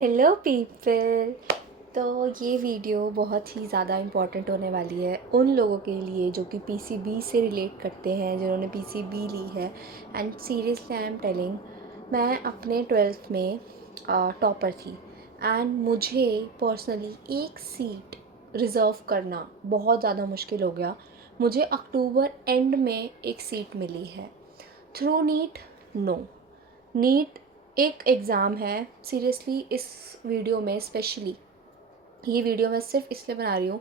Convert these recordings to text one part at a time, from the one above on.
Hello people. तो ये video बहुत ही ज़्यादा इम्पॉर्टेंट होने वाली है उन लोगों के लिए जो कि पीसीबी से रिलेट करते हैं, जिन्होंने पीसीबी ली है। And seriously I am telling, मैं अपने 12th में टॉपर थी। एंड मुझे पर्सनली एक सीट रिज़र्व करना बहुत ज़्यादा मुश्किल हो गया। मुझे अक्टूबर एंड में एक सीट मिली है थ्रू नीट। नो, नीट एक एग्ज़ाम है। सीरियसली इस वीडियो में स्पेशली ये वीडियो मैं सिर्फ इसलिए बना रही हूँ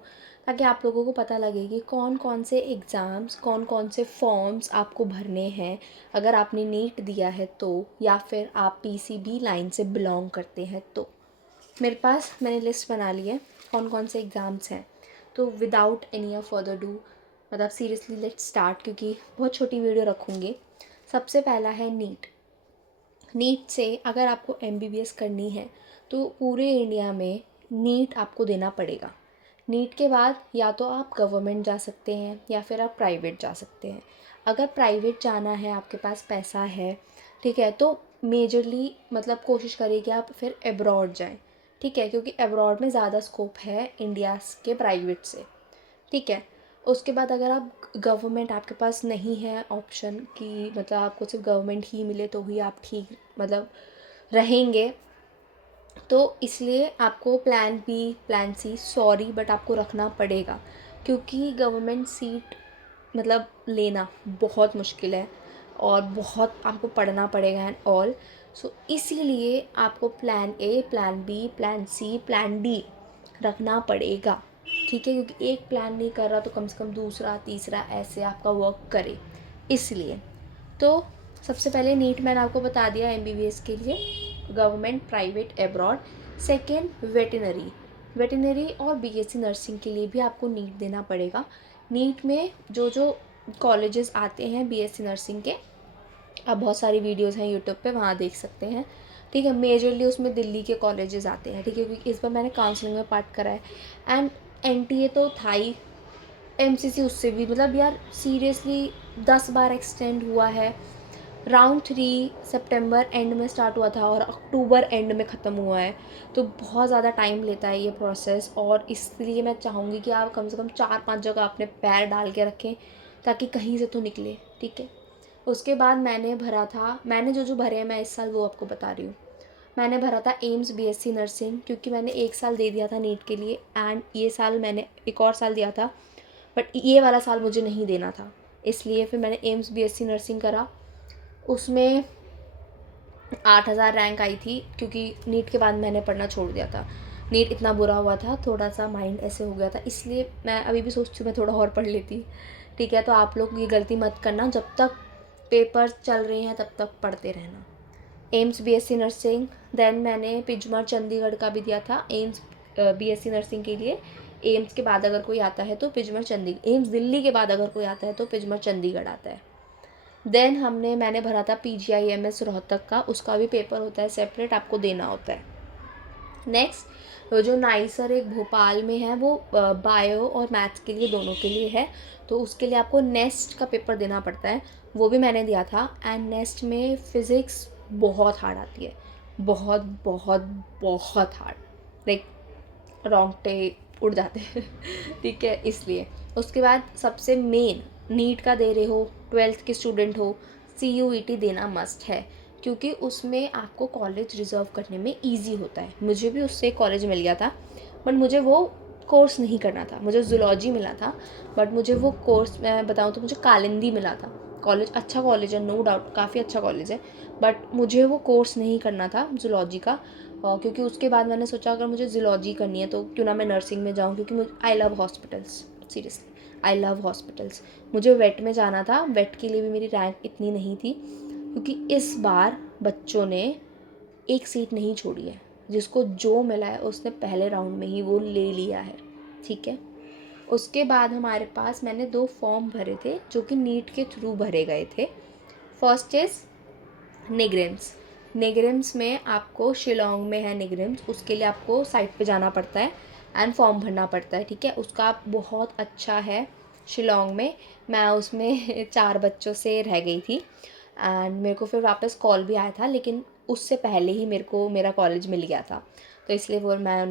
ताकि आप लोगों को पता लगे कि कौन कौन से एग्ज़ाम्स, कौन कौन से फॉर्म्स आपको भरने हैं अगर आपने नीट दिया है तो, या फिर आप पीसीबी लाइन से बिलोंग करते हैं तो। मेरे पास मैंने लिस्ट बना ली है कौन कौन से एग्ज़ाम्स हैं। तो without any of further do, मतलब सीरियसली लेट्स स्टार्ट, क्योंकि बहुत छोटी वीडियो रखूँगी। सबसे पहला है नीट। नीट से अगर आपको एमबीबीएस करनी है तो पूरे इंडिया में नीट आपको देना पड़ेगा। नीट के बाद या तो आप गवर्नमेंट जा सकते हैं या फिर आप प्राइवेट जा सकते हैं। अगर प्राइवेट जाना है, आपके पास पैसा है, ठीक है, तो मेजरली मतलब कोशिश करिए कि आप फिर अब्रॉड जाएं, ठीक है, क्योंकि अब्रॉड में ज़्यादा स्कोप है इंडिया के प्राइवेट से, ठीक है। उसके बाद अगर आप गवर्नमेंट, आपके पास नहीं है ऑप्शन कि मतलब आपको सिर्फ गवर्नमेंट ही मिले तो ही आप ठीक मतलब रहेंगे, तो इसलिए आपको plan B, plan C, sorry but आपको रखना पड़ेगा, क्योंकि गवर्नमेंट सीट मतलब लेना बहुत मुश्किल है और बहुत आपको पढ़ना पड़ेगा एंड ऑल। सो इसीलिए आपको plan A, plan B, plan C, plan D रखना पड़ेगा, ठीक है, क्योंकि एक प्लान नहीं कर रहा तो कम से कम दूसरा तीसरा ऐसे आपका वर्क करे। इसलिए तो सबसे पहले नीट मैंने आपको बता दिया एमबीबीएस के लिए, government, private, abroad. Second veterinary. Veterinary और बीएससी नर्सिंग के लिए भी आपको नीट देना पड़ेगा। नीट में जो जो कॉलेजेस आते हैं बीएससी नर्सिंग के, आप बहुत सारी वीडियोस हैं यूट्यूब पे, वहाँ देख सकते हैं, ठीक है। मेजरली उसमें दिल्ली के कॉलेजेस आते हैं, ठीक है, क्योंकि इस बार मैंने काउंसलिंग में पार्ट करा है। एंड एनटीए तो था ही, एमसीसी उससे भी मतलब यार सीरियसली 10 बार एक्सटेंड हुआ है। राउंड 3 सितंबर एंड में स्टार्ट हुआ था और अक्टूबर एंड में ख़त्म हुआ है। तो बहुत ज़्यादा टाइम लेता है ये प्रोसेस, और इसलिए मैं चाहूँगी कि आप कम से कम 4-5 जगह अपने पैर डाल के रखें ताकि कहीं से तो निकले, ठीक है। उसके बाद मैंने भरा था, मैंने जो जो भरे हैं मैं इस साल वो आपको बता रही हूँ। मैंने भरा था एम्स बीएससी नर्सिंग, क्योंकि मैंने एक साल दे दिया था नीट के लिए एंड ये साल मैंने एक और साल दिया था, बट ये वाला साल मुझे नहीं देना था, इसलिए फिर मैंने एम्स बीएससी नर्सिंग करा। उसमें 8,000 रैंक आई थी, क्योंकि नीट के बाद मैंने पढ़ना छोड़ दिया था। नीट इतना बुरा हुआ था, थोड़ा सा माइंड ऐसे हो गया था, इसलिए मैं अभी भी सोचती हूँ मैं थोड़ा और पढ़ लेती, ठीक है। तो आप लोग ये गलती मत करना, जब तक पेपर चल रहे हैं तब तक पढ़ते रहना। AIIMS BSc nursing. देन मैंने पिजमर चंडीगढ़ का भी दिया था एम्स बीएससी नर्सिंग के लिए। एम्स के बाद अगर कोई आता है तो पिजमर चंडीगढ़, एम्स दिल्ली के बाद अगर कोई आता है तो पिजमर चंडीगढ़ आता है। देन मैंने भरा था पीजीआईएमएस रोहतक का, उसका भी पेपर होता है सेपरेट, आपको देना होता है। नेक्स्ट जो नाइसर एक भोपाल में है, वो बायो और मैथ्स के लिए, दोनों के लिए है, तो उसके लिए आपको नेस्ट का पेपर देना पड़ता है, वो भी मैंने दिया था। एंड नेस्ट में फ़िज़िक्स बहुत हार्ड आती है, बहुत बहुत बहुत हार्ड, लाइक रोंगटे उड़ जाते हैं ठीक है, इसलिए। उसके बाद सबसे मेन, नीट का दे रहे हो, 12th के स्टूडेंट हो, CUET देना मस्ट है, क्योंकि उसमें आपको कॉलेज रिज़र्व करने में इजी होता है। मुझे भी उससे कॉलेज मिल गया था, बट मुझे वो कोर्स नहीं करना था। मुझे ज़ूलॉजी मिला था, बट मुझे वो कोर्स, मैं बताऊँ तो मुझे कालिंदी मिला था। कॉलेज अच्छा कॉलेज है, नो डाउट, काफ़ी अच्छा कॉलेज है, बट मुझे वो कोर्स नहीं करना था ज़ूलॉजी का। क्योंकि उसके बाद मैंने सोचा अगर मुझे ज़ूलॉजी करनी है तो क्यों ना मैं नर्सिंग में जाऊँ, क्योंकि मुझे, I love hospitals, seriously I love hospitals. मुझे वेट में जाना था, वेट के लिए भी मेरी रैंक इतनी नहीं थी, क्योंकि इस बार बच्चों ने एक सीट नहीं छोड़ी है, जिसको जो मिला है उसने पहले राउंड में ही वो ले लिया है, ठीक है। उसके बाद हमारे पास, मैंने 2 फॉर्म भरे थे जो कि नीट के थ्रू भरे गए थे। First is निग्रिम्स। निग्रिम्स में आपको, शिलोंग में है निग्रिम्स, उसके लिए आपको साइट पे जाना पड़ता है एंड फॉर्म भरना पड़ता है, ठीक है। उसका बहुत अच्छा है शिलोंग में। मैं उसमें 4 बच्चों से रह गई थी एंड मेरे को फिर वापस कॉल भी आया था, लेकिन उससे पहले ही मेरे को मेरा कॉलेज मिल गया था, तो इसलिए वो मैं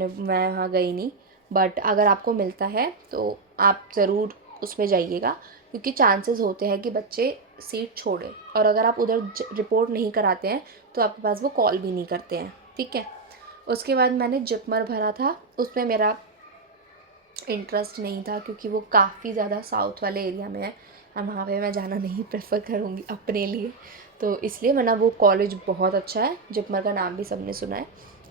वहाँ गई नहीं। बट अगर आपको मिलता है तो आप ज़रूर उसमें जाइएगा, क्योंकि चांसेस होते हैं कि बच्चे सीट छोड़ें, और अगर आप उधर रिपोर्ट नहीं कराते हैं तो आपके पास वो कॉल भी नहीं करते हैं, ठीक है। उसके बाद मैंने जिपमर भरा था, उसमें मेरा इंटरेस्ट नहीं था क्योंकि वो काफ़ी ज़्यादा साउथ वाले एरिया में है, और वहाँ पे मैं जाना नहीं प्रेफर करूँगी अपने लिए, तो इसलिए। वरना वो कॉलेज बहुत अच्छा है, जिपमर का नाम भी सबने सुना है,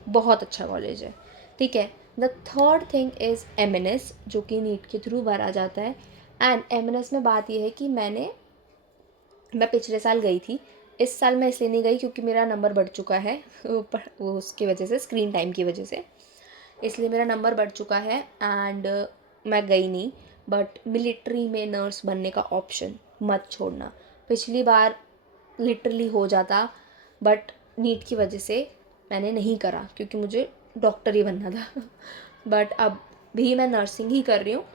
बहुत अच्छा कॉलेज है, ठीक है। The third thing is MNS, जो कि नीट के थ्रू भरा जाता है। एंड एमएनएस में बात यह है कि मैं पिछले साल गई थी, इस साल मैं इसलिए नहीं गई क्योंकि मेरा नंबर बढ़ चुका है वो उसकी वजह से, स्क्रीन टाइम की वजह से, इसलिए मेरा नंबर बढ़ चुका है एंड मैं गई नहीं। बट मिलिट्री में नर्स बनने का ऑप्शन मत छोड़ना। पिछली बार लिटरली हो जाता, बट नीट की वजह से मैंने नहीं करा क्योंकि मुझे डॉक्टर ही बनना था बट अब भी मैं नर्सिंग ही कर रही हूँ,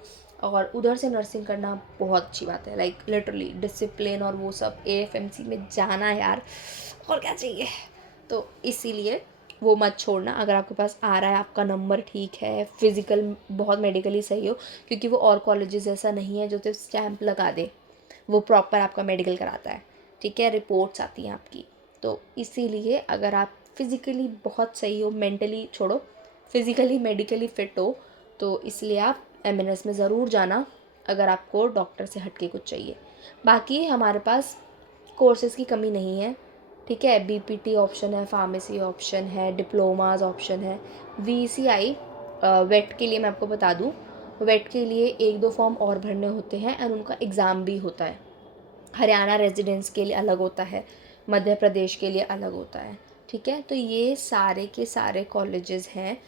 और उधर से नर्सिंग करना बहुत अच्छी बात है, लाइक लिटरली डिसिप्लिन और वो सब, एएफएमसी में जाना यार, और क्या चाहिए। तो इसीलिए वो मत छोड़ना, अगर आपके पास आ रहा है, आपका नंबर ठीक है, फिज़िकल बहुत मेडिकली सही हो, क्योंकि वो और कॉलेजेस ऐसा नहीं है जो सिर्फ स्टैंप लगा दे, वो प्रॉपर आपका मेडिकल कराता है, ठीक है, रिपोर्ट्स आती हैं आपकी। तो इसीलिए अगर आप फिज़िकली बहुत सही हो, मेंटली छोड़ो, फिज़िकली मेडिकली फ़िट हो, तो इसलिए आप एमएनएस में ज़रूर जाना अगर आपको डॉक्टर से हट के कुछ चाहिए। बाकी हमारे पास कोर्सेज़ की कमी नहीं है, ठीक है। बीपीटी ऑप्शन है, फार्मेसी ऑप्शन है, डिप्लोमाज ऑप्शन है, वीसीआई वेट के लिए मैं आपको बता दूं, वेट के लिए 1-2 फॉर्म और भरने होते हैं और उनका एग्ज़ाम भी होता है। हरियाणा रेजिडेंट्स के लिए अलग होता है, मध्य प्रदेश के लिए अलग होता है, ठीक है। तो ये सारे के सारे कॉलेजेस हैं,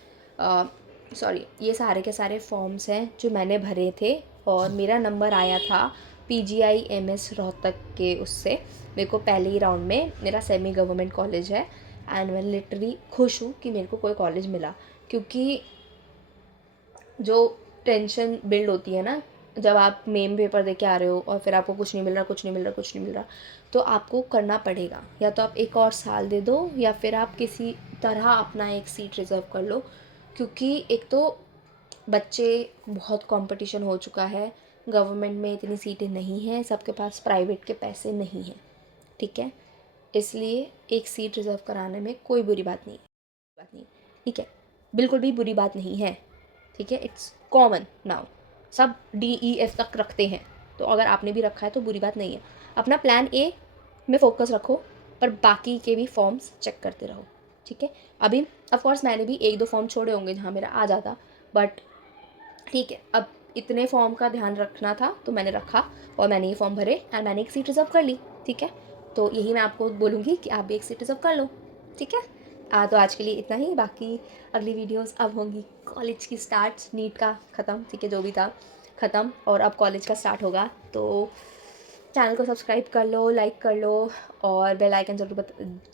ये सारे के सारे फॉर्म्स हैं जो मैंने भरे थे, और मेरा नंबर आया था पीजीआई-एमएस रोहतक के उससे। मेरे को पहले ही राउंड में, मेरा सेमी गवर्नमेंट कॉलेज है, एंड मैं लिटरली खुश हूँ कि मेरे को कोई कॉलेज मिला, क्योंकि जो टेंशन बिल्ड होती है ना, जब आप मेन पेपर दे के आ रहे हो और फिर आपको कुछ नहीं मिल रहा, कुछ नहीं मिल रहा, कुछ नहीं मिल रहा, तो आपको करना पड़ेगा, या तो आप एक और साल दे दो, या फिर आप किसी तरह अपना एक सीट रिज़र्व कर लो, क्योंकि एक तो बच्चे, बहुत कंपटीशन हो चुका है, गवर्नमेंट में इतनी सीटें नहीं हैं, सबके पास प्राइवेट के पैसे नहीं हैं, ठीक है। इसलिए एक सीट रिज़र्व कराने में कोई बुरी बात नहीं, ठीक है, बिल्कुल भी बुरी बात नहीं है, ठीक है। इट्स कॉमन नाउ, सब DEF तक रखते हैं, तो अगर आपने भी रखा है तो बुरी बात नहीं है। अपना प्लान ए में फोकस रखो, पर बाकी के भी फॉर्म्स चेक करते रहो, ठीक है। अभी ऑफकोर्स मैंने भी 1-2 फॉर्म छोड़े होंगे जहाँ मेरा आ जाता, बट ठीक है, अब इतने फॉर्म का ध्यान रखना था तो मैंने रखा, और मैंने ये फॉर्म भरे एंड मैंने एक सीट रिज़र्व कर ली, ठीक है। तो यही मैं आपको बोलूँगी कि आप भी एक सीट रिज़र्व कर लो, ठीक है। तो आज के लिए इतना ही, बाकी अगली वीडियोस अब होंगी कॉलेज की स्टार्ट, नीट का ख़त्म, ठीक है, जो भी था ख़त्म, और अब कॉलेज का स्टार्ट होगा, तो चैनल को सब्सक्राइब कर लो, लाइक कर लो, और बेल आइकन ज़रूर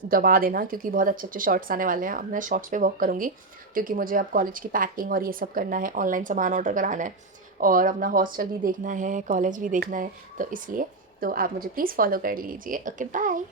दबा देना, क्योंकि बहुत अच्छे अच्छे शॉर्ट्स आने वाले हैं। अब मैं शॉर्ट्स पे वर्क करूँगी, क्योंकि मुझे अब कॉलेज की पैकिंग और ये सब करना है, ऑनलाइन सामान ऑर्डर कराना है, और अपना हॉस्टल भी देखना है, कॉलेज भी देखना है, तो इसलिए तो आप मुझे प्लीज़ फॉलो कर लीजिए। Okay, bye.